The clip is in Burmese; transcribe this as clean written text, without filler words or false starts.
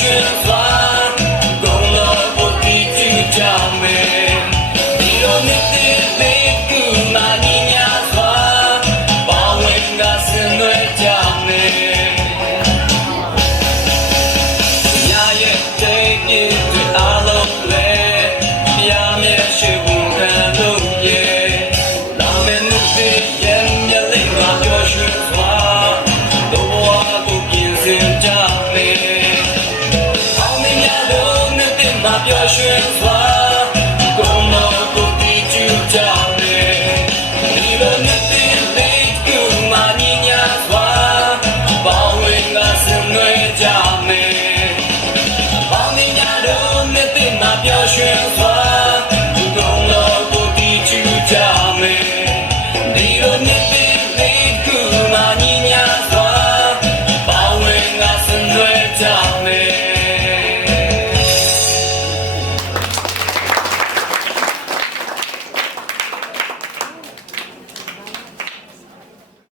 ရွှင်စွာဂုဏ်တော်ကိုတည်ကြည်ကြမယ်ဒီလိုနှစ်လေးကူမာနီညာစွာပါဝင်ကဆင်နွှဲကြမယ်ရာရဲ့တဲ့ပြည့်တွေအားလုံးလေပြာမြဲရှိဖို့ခံလို့ရဲ့လာမယ့်နှစ်ရဲ့မြတ်လေးမှာပျော်ရွှင်စွာတို့ဘဝကိုပြင်ဆင်ကြမယ်အောင်မြင်ရလို့နှစ်မှာပျော်ရွှင်စွာ